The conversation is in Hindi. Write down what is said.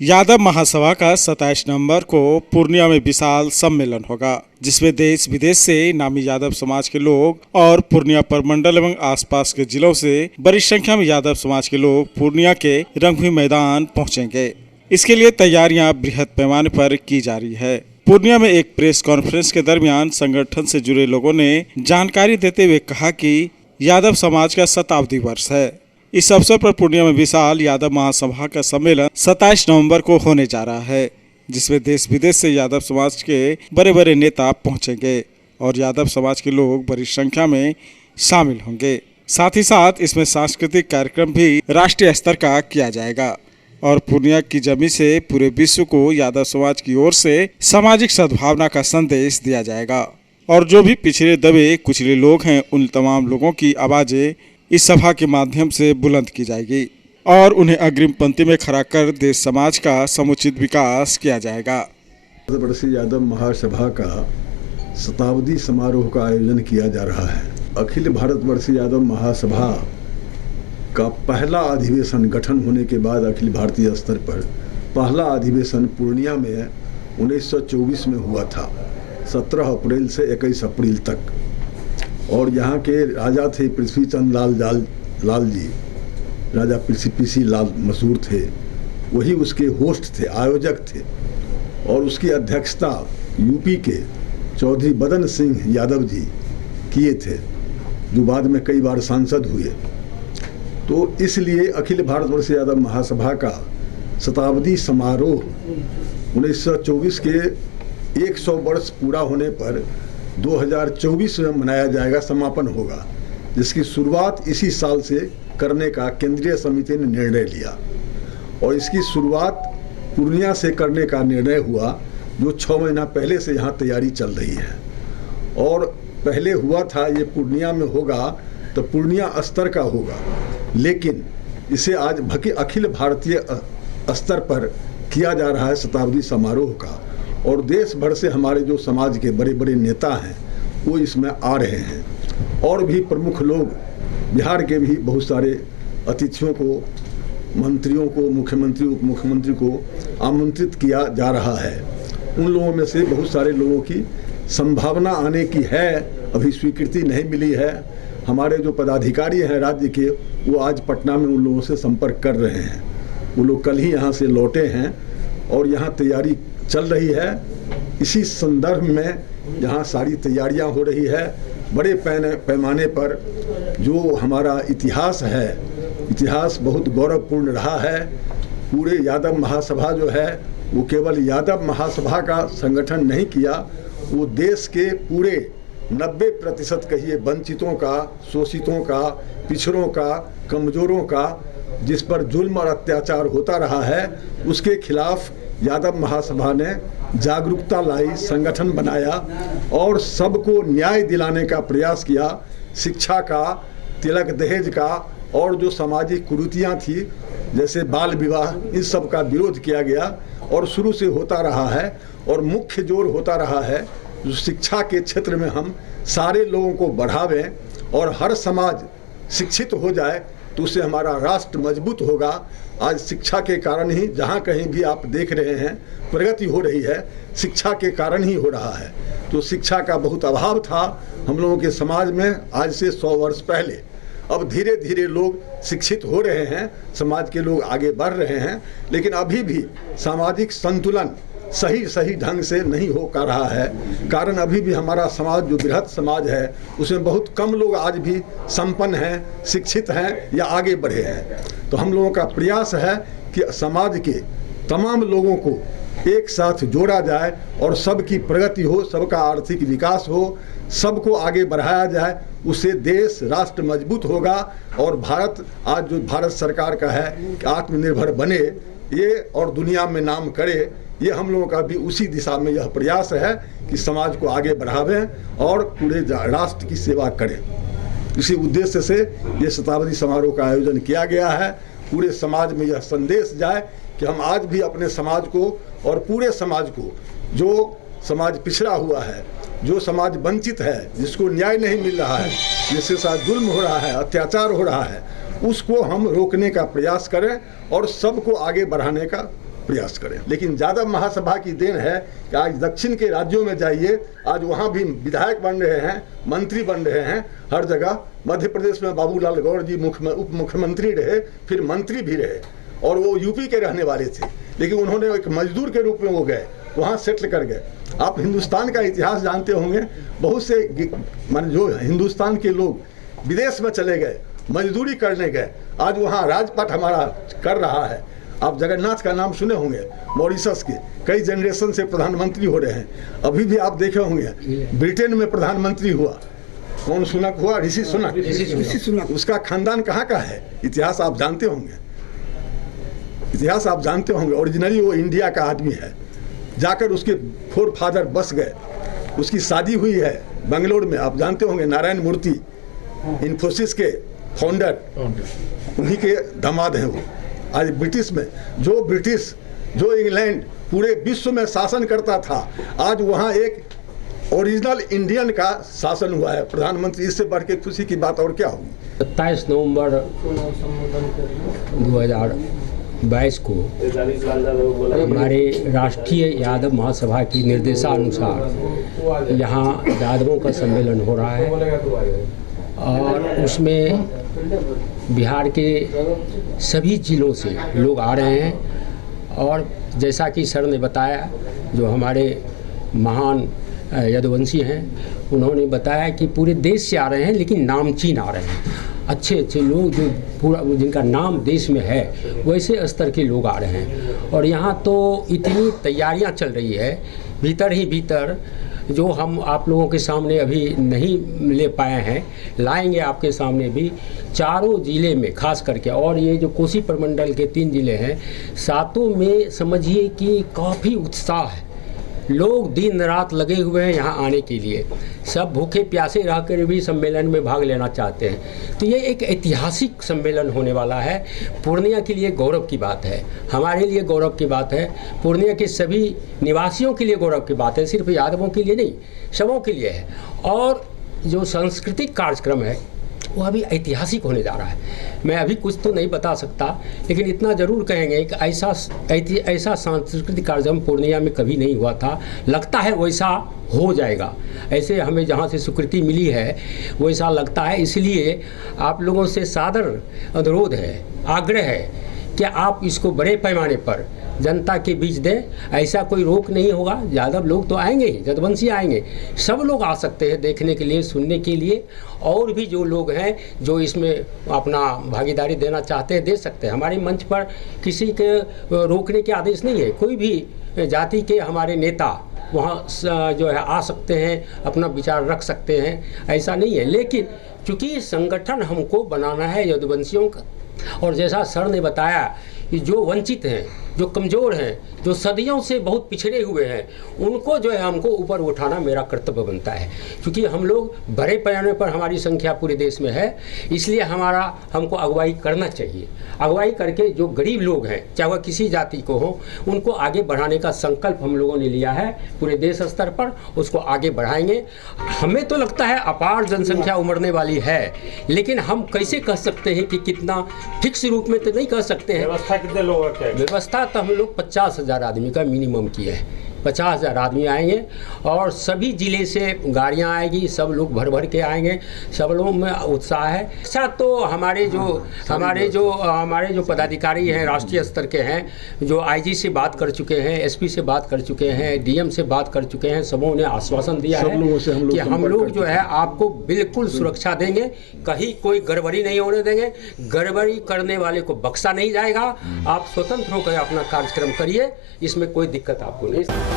यादव महासभा का 27 नवंबर को पूर्णिया में विशाल सम्मेलन होगा, जिसमें देश विदेश से नामी यादव समाज के लोग और पूर्णिया प्रमंडल एवं आसपास के जिलों से बड़ी संख्या में यादव समाज के लोग पूर्णिया के रंगभूमि मैदान पहुंचेंगे। इसके लिए तैयारियां बृहद पैमाने पर की जा रही है। पूर्णिया में एक प्रेस कॉन्फ्रेंस के दरमियान संगठन से जुड़े लोगों ने जानकारी देते हुए कहा कि यादव समाज का शताब्दी वर्ष है। इस अवसर पर पूर्णिया में विशाल यादव महासभा का सम्मेलन 27 नवंबर को होने जा रहा है, जिसमें देश विदेश से यादव समाज के बड़े बड़े नेता पहुंचेंगे और यादव समाज के लोग बड़ी संख्या में शामिल होंगे। साथ ही साथ इसमें सांस्कृतिक कार्यक्रम भी राष्ट्रीय स्तर का किया जाएगा और पूर्णिया की जमीन से पूरे विश्व को यादव समाज की ओर से सामाजिक सद्भावना का संदेश दिया जाएगा और जो भी पिछड़े दबे कुचले लोग हैं, उन तमाम लोगों की आवाजें इस सभा के माध्यम से बुलंद की जाएगी और उन्हें अग्रिम पंक्ति में खड़ा कर देश समाज का समुचित विकास किया जाएगा। भारतवर्षीय यादव महासभा का शताब्दी समारोह का आयोजन किया जा रहा है। अखिल भारतवर्षीय यादव महासभा का पहला अधिवेशन गठन होने के बाद अखिल भारतीय स्तर पर पहला अधिवेशन पूर्णिया में 1924 में हुआ था, 17 अप्रैल से 21 अप्रैल तक। और यहाँ के राजा थे पृथ्वीचंद लाल जी, राजा पीसी लाल मशहूर थे, वही उसके होस्ट थे, आयोजक थे। और उसकी अध्यक्षता यूपी के चौधरी बदन सिंह यादव जी किए थे, जो बाद में कई बार सांसद हुए। तो इसलिए अखिल भारतवर्षीय यादव महासभा का शताब्दी समारोह 1924 के 100 वर्ष पूरा होने पर 2024 में मनाया जाएगा, समापन होगा, जिसकी शुरुआत इसी साल से करने का केंद्रीय समिति ने निर्णय लिया। और इसकी शुरुआत पूर्णिया से करने का निर्णय हुआ, जो 6 महीना पहले से यहाँ तैयारी चल रही है। और पहले हुआ था ये पूर्णिया में होगा तो पूर्णिया स्तर का होगा, लेकिन इसे आज अखिल भारतीय स्तर पर किया जा रहा है शताब्दी समारोह का। और देश भर से हमारे जो समाज के बड़े बड़े नेता हैं वो इसमें आ रहे हैं और भी प्रमुख लोग, बिहार के भी बहुत सारे अतिथियों को, मंत्रियों को, मुख्यमंत्री उप मुख्यमंत्री को आमंत्रित किया जा रहा है। उन लोगों में से बहुत सारे लोगों की संभावना आने की है, अभी स्वीकृति नहीं मिली है। हमारे जो पदाधिकारी हैं राज्य के, वो आज पटना में उन लोगों से संपर्क कर रहे हैं। वो लोग कल ही यहाँ से लौटे हैं और यहाँ तैयारी चल रही है। इसी संदर्भ में यहाँ सारी तैयारियाँ हो रही है। बड़े पैमाने पर जो हमारा इतिहास है, इतिहास बहुत गौरवपूर्ण रहा है। पूरे यादव महासभा जो है वो केवल यादव महासभा का संगठन नहीं किया, वो देश के पूरे 90% कहिए वंचितों का, शोषितों का, पिछड़ों का, कमजोरों का, जिस पर जुल्म और अत्याचार होता रहा है, उसके खिलाफ यादव महासभा ने जागरूकता लाई, संगठन बनाया और सबको न्याय दिलाने का प्रयास किया। शिक्षा का, तिलक दहेज का और जो सामाजिक कुरीतियाँ थी जैसे बाल विवाह, इस सब का विरोध किया गया और शुरू से होता रहा है। और मुख्य जोर होता रहा है जो शिक्षा के क्षेत्र में हम सारे लोगों को बढ़ावें और हर समाज शिक्षित हो जाए तो उससे हमारा राष्ट्र मजबूत होगा। आज शिक्षा के कारण ही जहाँ कहीं भी आप देख रहे हैं प्रगति हो रही है, शिक्षा के कारण ही हो रहा है। तो शिक्षा का बहुत अभाव था हम लोगों के समाज में आज से 100 वर्ष पहले। अब धीरे धीरे लोग शिक्षित हो रहे हैं, समाज के लोग आगे बढ़ रहे हैं, लेकिन अभी भी सामाजिक संतुलन सही ढंग से नहीं हो पा रहा है। कारण अभी भी हमारा समाज जो बृहद समाज है उसमें बहुत कम लोग आज भी संपन्न हैं, शिक्षित हैं या आगे बढ़े हैं। तो हम लोगों का प्रयास है कि समाज के तमाम लोगों को एक साथ जोड़ा जाए और सबकी प्रगति हो, सबका आर्थिक विकास हो, सबको आगे बढ़ाया जाए। उससे देश, राष्ट्र मजबूत होगा और भारत आज जो भारत सरकार का है कि आत्मनिर्भर बने ये और दुनिया में नाम करे, ये हम लोगों का भी उसी दिशा में यह प्रयास है कि समाज को आगे बढ़ावें और पूरे राष्ट्र की सेवा करें। इसी उद्देश्य से ये शताब्दी समारोह का आयोजन किया गया है। पूरे समाज में यह संदेश जाए कि हम आज भी अपने समाज को और पूरे समाज को, जो समाज पिछड़ा हुआ है, जो समाज वंचित है, जिसको न्याय नहीं मिल रहा है, जिसके साथ जुल्म हो रहा है, अत्याचार हो रहा है, उसको हम रोकने का प्रयास करें और सबको आगे बढ़ाने का प्रयास करें। लेकिन यादव महासभा की देन है कि आज दक्षिण के राज्यों में जाइए, आज वहाँ भी विधायक बन रहे हैं, मंत्री बन रहे हैं हर जगह। मध्य प्रदेश में बाबूलाल गौर जी उप मुख्यमंत्री रहे, फिर मंत्री भी रहे, और वो यूपी के रहने वाले थे, लेकिन उन्होंने एक मजदूर के रूप में वो गए, वहाँ सेटल कर गए। आप हिंदुस्तान का इतिहास जानते होंगे, बहुत से मान जो हिंदुस्तान के लोग विदेश में चले गए, मजदूरी करने गए, आज वहाँ राजपाट हमारा कर रहा है। आप जगन्नाथ का नाम सुने होंगे, मॉरिशस के कई जनरेशन से प्रधानमंत्री हो रहे हैं। अभी भी आप देखे होंगे ब्रिटेन में प्रधानमंत्री हुआ, कौन सुनक हुआ? ऋषि सुनक। उसका खानदान कहाँ का है? इतिहास आप जानते होंगे, इतिहास आप जानते होंगे। ओरिजिनली वो इंडिया का आदमी है, जाकर उसके फोर फादर बस गए, उसकी शादी हुई है बेंगलोर में। आप जानते होंगे नारायण मूर्ति इन्फोसिस के फाउंडर, उन्हीं के दामाद हैं वो। आज ब्रिटिश में जो इंग्लैंड पूरे विश्व में शासन करता था, आज वहाँ एक ओरिजिनल इंडियन का शासन हुआ है प्रधानमंत्री। इससे बढ़ के खुशी की बात और क्या होगी? 27 नवंबर 2022 को हमारे राष्ट्रीय यादव महासभा की निर्देशानुसार यहाँ यादवों का सम्मेलन हो रहा है, और उसमें बिहार के सभी जिलों से लोग आ रहे हैं। और जैसा कि सर ने बताया, जो हमारे महान यदुवंशी हैं, उन्होंने बताया कि पूरे देश से आ रहे हैं, लेकिन नामचीन आ रहे हैं। अच्छे अच्छे लोग जो पूरा जिनका नाम देश में है, वैसे स्तर के लोग आ रहे हैं। और यहाँ तो इतनी तैयारियाँ चल रही है, भीतर ही भीतर, जो हम आप लोगों के सामने अभी नहीं ले पाए हैं, लाएंगे आपके सामने भी। चारों ज़िले में खास करके, और ये जो कोसी प्रमंडल के 3 ज़िले हैं, सातों में समझिए कि काफ़ी उत्साह है। लोग दिन रात लगे हुए हैं यहाँ आने के लिए, सब भूखे प्यासे रहकर भी सम्मेलन में भाग लेना चाहते हैं। तो ये एक ऐतिहासिक सम्मेलन होने वाला है। पूर्णिया के लिए गौरव की बात है, हमारे लिए गौरव की बात है, पूर्णिया के सभी निवासियों के लिए गौरव की बात है, सिर्फ यादवों के लिए नहीं, सबों के लिए है। और जो सांस्कृतिक कार्यक्रम है वो अभी ऐतिहासिक होने जा रहा है। मैं अभी कुछ तो नहीं बता सकता, लेकिन इतना ज़रूर कहेंगे कि ऐसा सांस्कृतिक कार्यक्रम पूर्णिया में कभी नहीं हुआ था। लगता है वैसा हो जाएगा, ऐसे हमें जहाँ से स्वीकृति मिली है वैसा लगता है। इसलिए आप लोगों से सादर अनुरोध है, आग्रह है कि आप इसको बड़े पैमाने पर जनता के बीच दें। ऐसा कोई रोक नहीं होगा, यादव लोग तो आएंगे ही, यदुवंशी आएंगे, सब लोग आ सकते हैं देखने के लिए, सुनने के लिए। और भी जो लोग हैं जो इसमें अपना भागीदारी देना चाहते हैं, दे सकते हैं। हमारे मंच पर किसी के रोकने के आदेश नहीं है। कोई भी जाति के हमारे नेता वहाँ जो है आ सकते हैं, अपना विचार रख सकते हैं, ऐसा नहीं है। लेकिन चूँकि संगठन हमको बनाना है यदुवंशियों का, और जैसा सर ने बताया कि जो वंचित हैं, जो कमज़ोर हैं, जो सदियों से बहुत पिछड़े हुए हैं, उनको जो है हमको ऊपर उठाना मेरा कर्तव्य बनता है। क्योंकि हम लोग बड़े पैमाने पर, हमारी संख्या पूरे देश में है, इसलिए हमको अगुवाई करना चाहिए। अगुवाई करके जो गरीब लोग हैं, चाहे वह किसी जाति को हो, उनको आगे बढ़ाने का संकल्प हम लोगों ने लिया है पूरे देश स्तर पर, उसको आगे बढ़ाएंगे। हमें तो लगता है अपार जनसंख्या उमड़ने वाली है, लेकिन हम कैसे कह सकते हैं कि कितना फिक्स रूप में तो नहीं कह सकते हैं। व्यवस्था कितने लोगों की है? व्यवस्था तो हम लोग 50,000 आदमी का मिनिमम किया है। 50,000 आदमी आएंगे और सभी ज़िले से गाड़ियां आएगी, सब लोग भर भर के आएंगे, सब लोगों में उत्साह है। ऐसा तो हमारे जो पदाधिकारी हैं, राष्ट्रीय स्तर के हैं, जो आईजी से बात कर चुके हैं, एसपी से बात कर चुके हैं, डीएम से बात कर चुके हैं, सबों ने आश्वासन दिया है कि हम लोग जो है आपको बिल्कुल सुरक्षा देंगे, कहीं कोई गड़बड़ी नहीं होने देंगे, गड़बड़ी करने वाले को बख्शा नहीं जाएगा। आप स्वतंत्र होकर अपना कार्यक्रम करिए, इसमें कोई दिक्कत आपको नहीं।